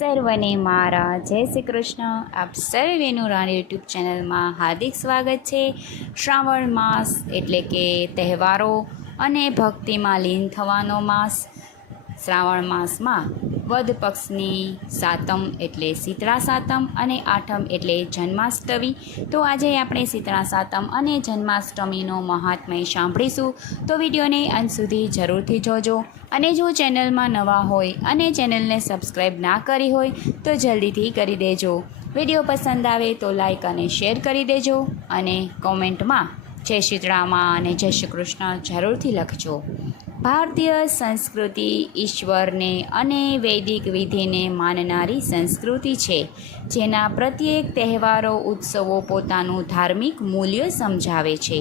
સર્વને મારા જય શ્રી કૃષ્ણ. આપ સર્વેનું રાણી યુટ્યુબ ચેનલમાં હાર્દિક સ્વાગત છે. શ્રાવણ માસ એટલે કે તહેવારો અને ભક્તિમાં લીન થવાનો માસ. શ્રાવણ માસમાં વદ પક્ષની સાતમ એટલે શીતળા સાતમ અને આઠમ એટલે જન્માષ્ટમી. તો આજે આપણે શીતળા સાતમ અને જન્માષ્ટમીનો મહાત્મ્ય સાંભળીશું. તો વિડીયોને અંત સુધી જરૂરથી જોજો. અને જો ચેનલમાં નવા હોય અને ચેનલને સબસ્ક્રાઈબ ના કરી હોય તો જલ્દીથી કરી દેજો. વિડીયો પસંદ આવે તો લાઈક અને શેર કરી દેજો અને કોમેન્ટમાં જય શીતળામાં અને જય શ્રી કૃષ્ણ જરૂરથી લખજો. ભારતીય સંસ્કૃતિ ઈશ્વરને અને વૈદિક વિધિને માનનારી સંસ્કૃતિ છે, જેના પ્રત્યેક તહેવારો ઉત્સવો પોતાનું ધાર્મિક મૂલ્ય સમજાવે છે.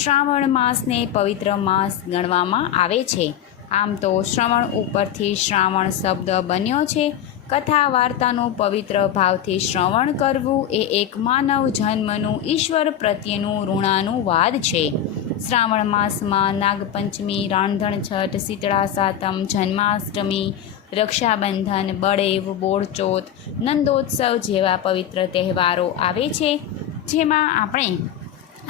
શ્રાવણ માસને પવિત્ર માસ ગણવામાં આવે છે. આમ તો શ્રવણ ઉપરથી શ્રાવણ શબ્દ બન્યો છે. કથા વાર્તાનું પવિત્ર ભાવથી શ્રવણ કરવું એ એક માનવ જન્મનું ઈશ્વર પ્રત્યેનું ઋણાનુવાદ છે. શ્રાવણ માસમાં નાગપંચમી, રાંધણછઠ, શીતળા સાતમ, જન્માષ્ટમી, રક્ષાબંધન, બળેવ, બોળચોથ, નંદોત્સવ જેવા પવિત્ર તહેવારો આવે છે, જેમાં આપણે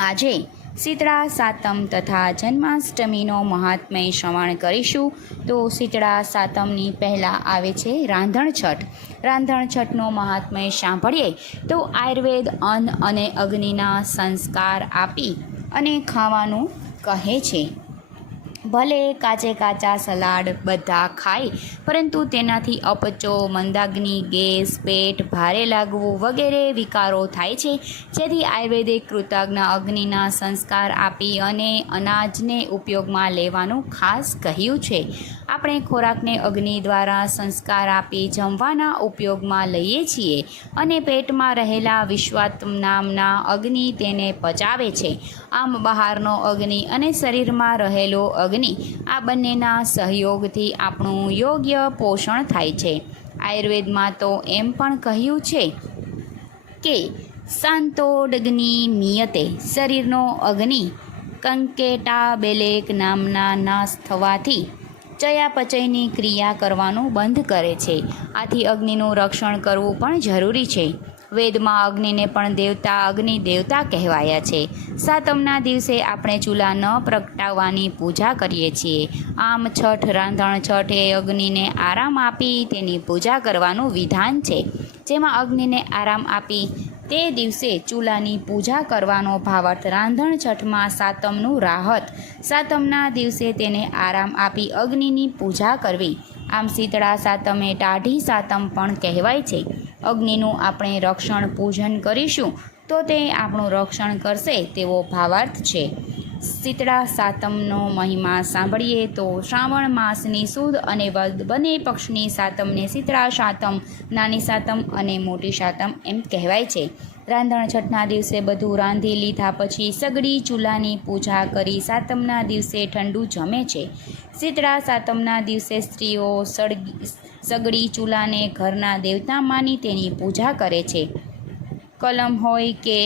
આજે શીતળા સાતમ તથા જન્માષ્ટમીનો મહાત્મ્ય શ્રવણ કરીશું. તો શીતળા સાતમની પહેલાં આવે છે રાંધણછઠ. રાંધણછઠનો મહાત્મ્ય સાંભળીએ તો આયુર્વેદ અન્ન અને અગ્નિના સંસ્કાર આપી અને ખાવાનું કહે છે. ભલે કાચે કાચા સલાડ બધા ખાય, પરંતુ તેનાથી અપચો, મંદાગ્નિ, ગેસ, પેટ ભારે લાગવું વગેરે વિકારો થાય છે. જેથી આયુર્વેદિક કૃતજ્ઞ અગ્નિના સંસ્કાર આપી અને અનાજને ઉપયોગમાં લેવાનું ખાસ કહ્યું છે. આપણે ખોરાકને અગ્નિ દ્વારા સંસ્કાર આપી જમવાના ઉપયોગમાં લઈએ છીએ અને પેટમાં રહેલા વિશ્વાત્મ નામના અગ્નિ તેને પચાવે છે. આમ બહારનો અગ્નિ અને શરીરમાં રહેલો અગ્નિ આ બંનેના સહયોગથી આપણું યોગ્ય પોષણ થાય છે. આયુર્વેદમાં તો એમ પણ કહ્યું છે કે શાંતોડગ્નિ મીયતે, શરીરનો અગ્નિ કંકેટા બેલેક નામના નાશ થવાથી ચયાપચયની ક્રિયા કરવાનું બંધ કરે છે. આથી અગ્નિનું રક્ષણ કરવું પણ જરૂરી છે. વેદમાં અગ્નિને પણ અગ્નિ દેવતા કહેવાયા છે. સાતમના દિવસે આપણે ચૂલા ન પ્રગટાવવાની પૂજા કરીએ છીએ. આમ છઠ, રાંધણછઠ એ અગ્નિને આરામ આપી તેની પૂજા કરવાનું વિધાન છે. જેમાં અગ્નિને આરામ આપી તે દિવસે ચૂલાની પૂજા કરવાનો ભાવાર્થ. રાંધણછઠમાં સાતમનું રાહત, સાતમના દિવસે તેને આરામ આપી અગ્નિની પૂજા કરવી. આમ શીતળા સાતમ એ ટાઢી સાતમ પણ કહેવાય છે. અગ્નિનું આપણે રક્ષણ પૂજન કરીશું તો તે આપણું રક્ષણ કરશે તેવો ભાવાર્થ છે. શીતળા સાતમનો મહિમા સાંભળીએ તો શ્રાવણ માસની સુદ અને વદ બંને પક્ષની સાતમને શીતળા સાતમ, નાની સાતમ અને મોટી સાતમ એમ કહેવાય છે. રાંધણછઠના દિવસે બધું રાંધી લીધા પછી સગડી ચૂલાની પૂજા કરી સાતમના દિવસે ઠંડુ જમે છે. શીતળા સાતમના દિવસે સ્ત્રીઓ સગડી ચૂલાને ઘરના દેવતા માની તેની પૂજા કરે છે. કલમ હોય કે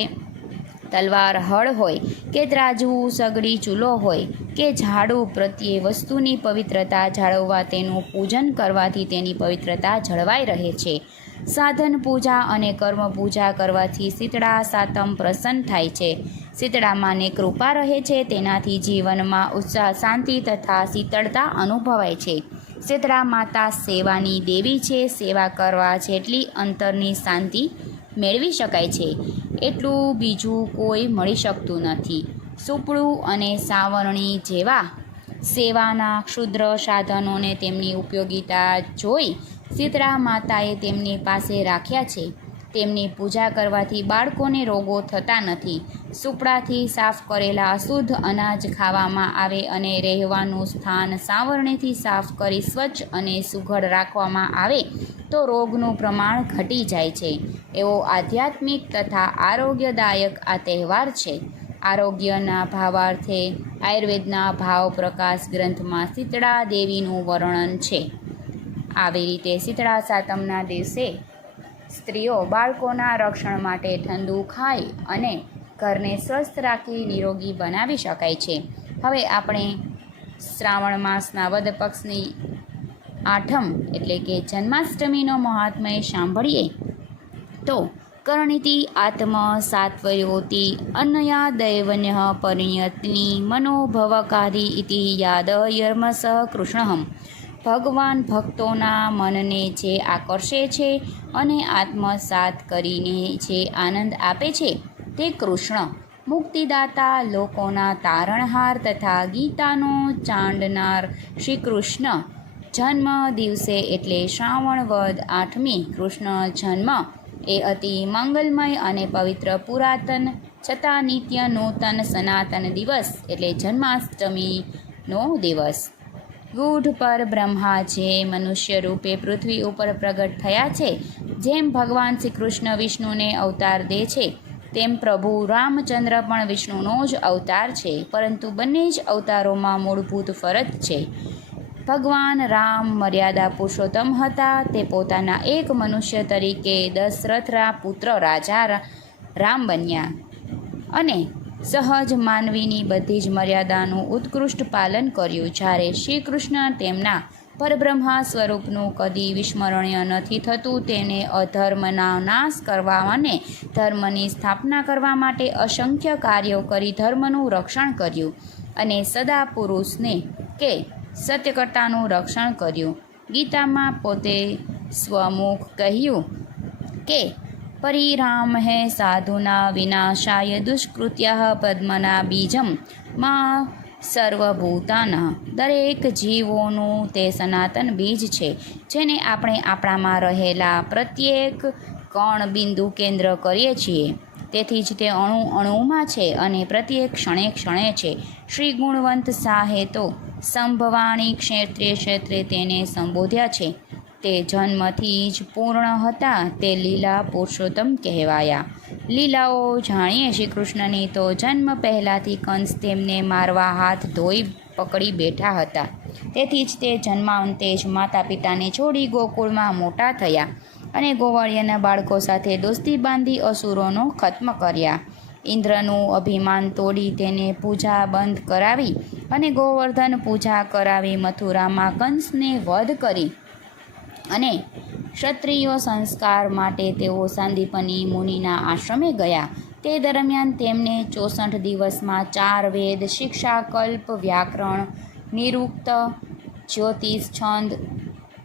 તલવાર, હળ હોય કે ત્રાજવું, સગડી ચૂલો હોય કે ઝાડુ, પ્રત્યે વસ્તુની પવિત્રતા જાળવવા તેનું પૂજન કરવાથી તેની પવિત્રતા જળવાઈ રહે છે. સાધન પૂજા અને કર્મ પૂજા કરવાથી શીતળા સાતમ પ્રસન્ન થાય છે. શીતળા માને કૃપા રહે છે, તેનાથી જીવનમાં ઉત્સાહ, શાંતિ તથા શીતળતા અનુભવાય છે. શીતળા માતા સેવાની દેવી છે. સેવા કરવા જેટલી અંતરની શાંતિ મેળવી શકાય છે એટલું બીજું કોઈ મળી શકતું નથી. સુપડું અને સાવરણી જેવા સેવાના ક્ષુદ્ર સાધનોને તેમની ઉપયોગિતા જોઈ શીતળા માતાએ તેમની પાસે રાખ્યા છે. તેમની પૂજા કરવાથી બાળકોને રોગો થતા નથી. સુપડાથી સાફ કરેલા અશુદ્ધ અનાજ ખાવામાં આવે અને રહેવાનું સ્થાન સાવરણીથી સાફ કરી સ્વચ્છ અને સુઘડ રાખવામાં આવે તો રોગનું પ્રમાણ ઘટી જાય છે. એવો આધ્યાત્મિક તથા આરોગ્યદાયક આ તહેવાર છે. આરોગ્યના ભાવાર્થે આયુર્વેદના ભાવ પ્રકાશ ગ્રંથમાં શીતળા દેવીનું વર્ણન છે. આવી રીતે શીતળા સાતમના દિવસે સ્ત્રીઓ બાળકોના રક્ષણ માટે ઠંડુ ખાઈ અને ઘરને સ્વસ્થ રાખી નિરોગી બનાવી શકાય છે. હવે આપણે શ્રાવણ માસના વદ પક્ષની આઠમ એટલે કે જન્માષ્ટમીનો મહાત્મય સાંભળીએ તો કર્ણિતિ આત્મ સાત્વયોતિ અનયા દૈવન્ય પરિણ્યતની મનોભવકારી ઇતિ યાદયર્મસ કૃષ્ણહમ. ભગવાન ભક્તોના મનને જે આકર્ષે છે અને આત્મસાત કરીને જે આનંદ આપે છે તે કૃષ્ણ, મુક્તિદાતા, લોકોના તારણહાર તથા ગીતાનો ચાંડનાર શ્રી કૃષ્ણ જન્મ દિવસે એટલે શ્રાવણ વદ 8મી કૃષ્ણ જન્મ એ અતિ મંગલમય અને પવિત્ર પુરાતન છતાં નિત્ય નૂતન સનાતન દિવસ એટલે જન્માષ્ટમીનો દિવસ. ગૂઢ પર બ્રહ્મા જે મનુષ્ય રૂપે પૃથ્વી ઉપર પ્રગટ થયા છે, જેમ ભગવાન શ્રી કૃષ્ણ વિષ્ણુને અવતાર દે છે તેમ પ્રભુ રામચંદ્ર પણ વિષ્ણુનો જ અવતાર છે, પરંતુ બંને જ અવતારોમાં મૂળભૂત ફરક છે. ભગવાન રામ મર્યાદા પુરુષોત્તમ હતા. તે પોતાના એક મનુષ્ય તરીકે દશરથના પુત્ર રાજા રામ બન્યા અને સહજ માનવીની બધી જ મર્યાદાનું ઉત્કૃષ્ટ પાલન કર્યું. જ્યારે શ્રી કૃષ્ણ તેમના પરબ્રહ્મા સ્વરૂપનું કદી વિસ્મરણીય નથી થતું. તેને અધર્મના નાશ કરવા અને ધર્મની સ્થાપના કરવા માટે અસંખ્ય કાર્યો કરી ધર્મનું રક્ષણ કર્યું અને સદા પુરુષને કે સત્યકર્તાનું રક્ષણ કર્યું. ગીતામાં પોતે સ્વમુખ કહ્યું કે પરિરામહે સાધુના વિનાશાય દુષ્કૃત્યા પદ્મના બીજમ માં સર્વભૂતાના. દરેક જીવોનું તે સનાતન બીજ છે, જેને આપણે આપણામાં રહેલા પ્રત્યેક કણ બિંદુ કેન્દ્ર કરીએ છીએ. તેથી જ તે અણુ અણુમાં છે અને પ્રત્યેક ક્ષણે ક્ષણે છે. શ્રી ગુણવંત શાહે તો સંભવાણી ક્ષેત્રે ક્ષેત્રે તેને સંબોધ્યા છે. તે જન્મથી જ પૂર્ણ હતા. તે લીલા પુરુષોત્તમ કહેવાયા. લીલાઓ જાણીએ શ્રી કૃષ્ણની તો જન્મ પહેલાંથી કંસ તેમને મારવા હાથ ધોઈ પકડી બેઠા હતા. તેથી જ તે જન્માંતે જ માતા પિતાને છોડી ગોકુળમાં મોટા થયા અને ગોવાળિયાના બાળકો સાથે દોસ્તી બાંધી અસુરોનો ખત્મ કર્યા. ઇન્દ્રનું અભિમાન તોડી તેને પૂજા બંધ કરાવી અને ગોવર્ધન પૂજા કરાવી મથુરામાં કંસને વધ કરી અને ક્ષત્રિયો સંસ્કાર માટે તેઓ સાંદીપની મુનિના આશ્રમે ગયા. તે દરમિયાન તેમને 64 દિવસમાં 4 વેદ, શિક્ષા, કલ્પ, વ્યાકરણ, નિરુક્ત, જ્યોતિષ, છંદ,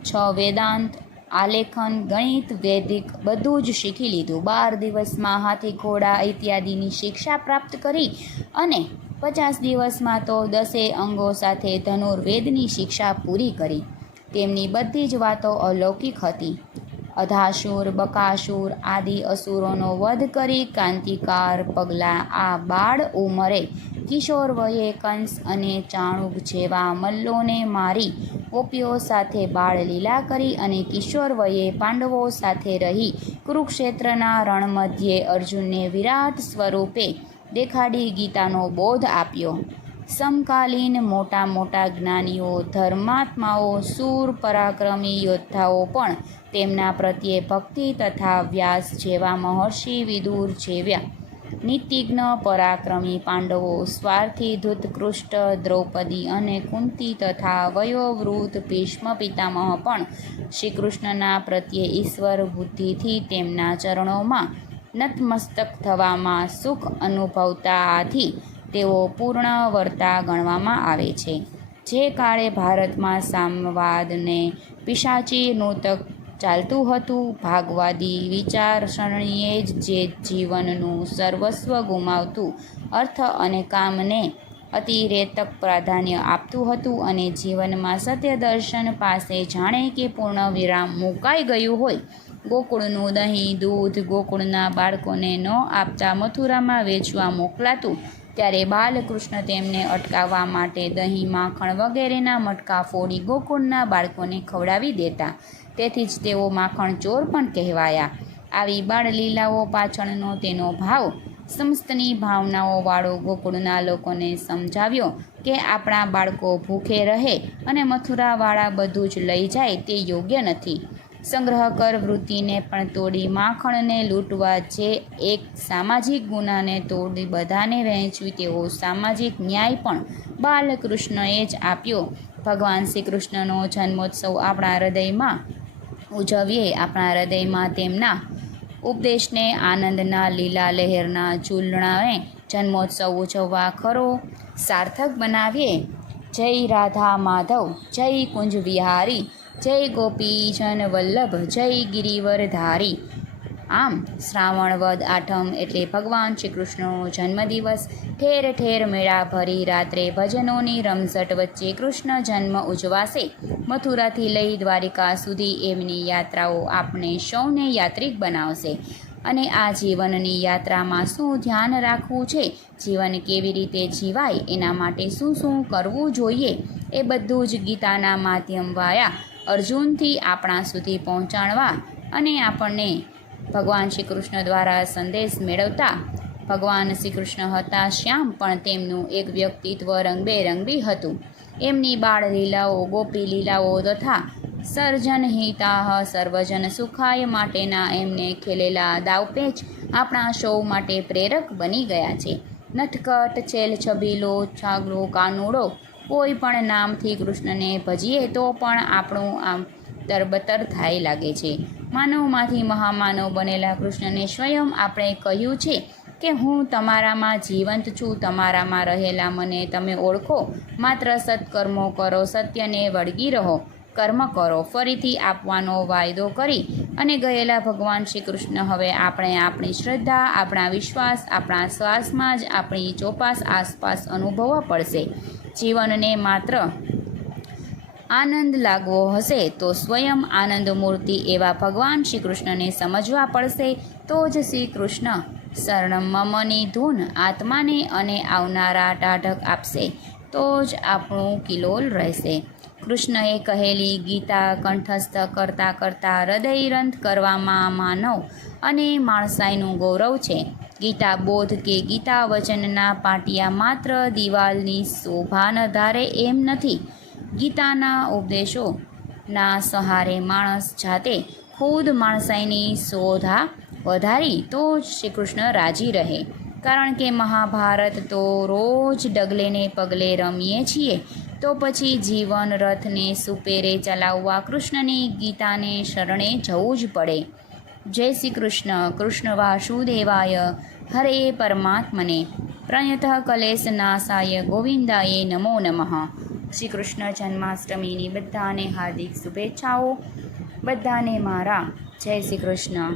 6 વેદાંત, આલેખન, ગણિત, વૈદિક બધું જ શીખી લીધું. 12 દિવસમાં હાથી ઘોડા ઇત્યાદિની શિક્ષા પ્રાપ્ત કરી અને 50 દિવસમાં તો 10 અંગો સાથે ધનુર્વેદની શિક્ષા પૂરી કરી. તેમની બધી જ વાતો અલૌકિક હતી. અધાસુર, બકાસુર આદિ અસુરોનો વધ કરી ક્રાંતિકાર પગલાં આ બાળ ઉંમરે કિશોર વયે કંસ અને ચાણૂક જેવા મલ્લોને મારી ગોપીઓ સાથે બાળલીલા કરી અને કિશોર વયે પાંડવો સાથે રહી કુરુક્ષેત્રના રણ મધ્યે અર્જુનને વિરાટ સ્વરૂપે દેખાડી ગીતાનો બોધ આપ્યો. સમકાલીન મોટા મોટા જ્ઞાનીઓ, ધર્માત્માઓ, શૂર પરાક્રમી યોદ્ધાઓ પણ તેમના પ્રત્યે ભક્તિ તથા વ્યાસ જેવા મહર્ષિ, વિદુર જેવા નીતિજ્ઞ પરાક્રમી પાંડવો, સ્વાર્થી ધૃતકૃષ્ટ, દ્રૌપદી અને કુંતી તથા વયોવૃદ્ધ ભીષ્મ પિતામહ પણ શ્રી કૃષ્ણના પ્રત્યે ઈશ્વર બુદ્ધિથી તેમના ચરણોમાં નતમસ્તક થવામાં સુખ અનુભવતાથી તેઓ પૂર્ણ વર્તા ગણવામાં આવે છે. જે કાળે ભારતમાં સામ્યવાદને પિશાચી નૂતક ચાલતું હતું, ભાગવાદી વિચારસરણીએ જે જીવનનું સર્વસ્વ ગુમાવતું અર્થ અને કામને અતિરેતક પ્રાધાન્ય આપતું હતું અને જીવનમાં સત્ય દર્શન પાસે જાણે કે પૂર્ણ વિરામ મુકાઈ ગયું હોય. ગોકુળનું દહીં, દૂધ ગોકુળના બાળકોને ન આપતા મથુરામાં વેચવા મોકલાતું, ત્યારે બાલકૃષ્ણ તેમને અટકાવવા માટે દહીં, માખણ વગેરેના મટકા ફોડી ગોકુળના બાળકોને ખવડાવી દેતા. તેથી જ તેઓ માખણ ચોર પણ કહેવાયા. આવી બાળલીલાઓ પાછળનો તેનો ભાવ સમસ્તની ભાવનાઓવાળો ગોકુળના લોકોને સમજાવ્યો કે આપણા બાળકો ભૂખે રહે અને મથુરાવાળા બધું જ લઈ જાય તે યોગ્ય નથી. સંગ્રહ કર વૃત્તિને પણ તોડી માખણને લૂંટવા, જે એક સામાજિક ગુનાને તોડી બધાને વહેંચવી તેવો સામાજિક ન્યાય પણ બાલકૃષ્ણએ જ આપ્યો. ભગવાન શ્રી કૃષ્ણનો જન્મોત્સવ આપણા હૃદયમાં ઉજવીએ, આપણા હૃદયમાં તેમના ઉપદેશને આનંદના લીલા લહેરના ઝૂલણાને જન્મોત્સવ ઉજવવા ખરો સાર્થક બનાવીએ. જય રાધા માધવ, જય કુંજ વિહારી, જય ગોપીજન વલ્લભ, જય ગિરિવરધારી. આમ શ્રાવણ વદ આઠમ એટલે ભગવાન શ્રી કૃષ્ણનો જન્મદિવસ. ઠેર ઠેર મેળા ભરી રાત્રે ભજનોની રમઝટ વચ્ચે કૃષ્ણ જન્મ ઉજવાશે. મથુરાથી લઈ દ્વારિકા સુધી એમની યાત્રાઓ આપણે સૌને યાત્રિક બનાવશે. અને આ જીવનની યાત્રામાં શું ધ્યાન રાખવું છે, જીવન કેવી રીતે જીવાય, એના માટે શું શું કરવું જોઈએ, એ બધું જ ગીતાના માધ્યમ વાયા અર્જુનથી આપણા સુધી પહોંચાડવા અને આપણને ભગવાન શ્રી કૃષ્ણ દ્વારા સંદેશ મેળવતા. ભગવાન શ્રી કૃષ્ણ હતા શ્યામ, પણ તેમનું એક વ્યક્તિત્વ રંગબેરંગી હતું. એમની બાળ લીલાઓ, ગોપી લીલાઓ તથા સર્જનહિતાહ સર્વજન સુખાય માટેના એમને ખેલેલા દાવપેચ આપણા સૌ માટે પ્રેરક બની ગયા છે. નટખટ, છેલ છબીલો, છાગલો, કાનુડો, કોઈ પણ નામથી કૃષ્ણને ભજીએ તો પણ આપણું આમ તરબતર થાય લાગે છે. માનવમાંથી મહામાનવ બનેલા કૃષ્ણને સ્વયં આપણે કહ્યું છે કે હું તમારામાં જીવંત છું, તમારામાં રહેલા મને તમે ઓળખો. માત્ર સત્કર્મો કરો, સત્યને વળગી રહો, કર્મ કરો. ફરીથી આપવાનો વાયદો કરી અને ગયેલા ભગવાન શ્રી કૃષ્ણ હવે આપણે આપણી શ્રદ્ધા, આપણા વિશ્વાસ, આપણા શ્વાસમાં જ આપણી ચોપાસ આસપાસ અનુભવવા પડશે. જીવનને માત્ર આનંદ લાગવો હશે તો સ્વયં આનંદ મૂર્તિ એવા ભગવાન શ્રી કૃષ્ણને સમજવા પડશે. તો જ શ્રી કૃષ્ણ શરણમ મમની ધૂન આત્માને અને આવનારા ટાઢક આપશે. તો જ આપણું કિલોલ રહેશે. કૃષ્ણએ કહેલી ગીતા કંઠસ્થ કરતાં કરતાં હૃદયરંત કરવામાં માનવ અને માણસાઈનું ગૌરવ છે. ગીતા બોધ કે ગીતા વચનના પાટિયા માત્ર દિવાલની શોભા ધારે એમ નથી. ગીતાના ઉપદેશોના સહારે માણસ જાતે ખુદ માણસાઈની શોધા વધારી તો જ શ્રી કૃષ્ણ રાજી રહે. કારણ કે મહાભારત તો રોજ ડગલે ને પગલે રમીએ છીએ, તો પછી જીવન રથને સુપેરે ચલાવવા કૃષ્ણની ગીતાને શરણે જવું જ પડે. જય શ્રી કૃષ્ણ. કૃષ્ણ વાસુદેવાય હરે પરમાત્મને પ્રયતઃ કલેશ નાશાય ગોવિંદાય નમો નમઃ. શ્રી કૃષ્ણ જન્માષ્ટમીની બધાને હાર્દિક શુભેચ્છાઓ. બધાને મારા જય શ્રી કૃષ્ણ.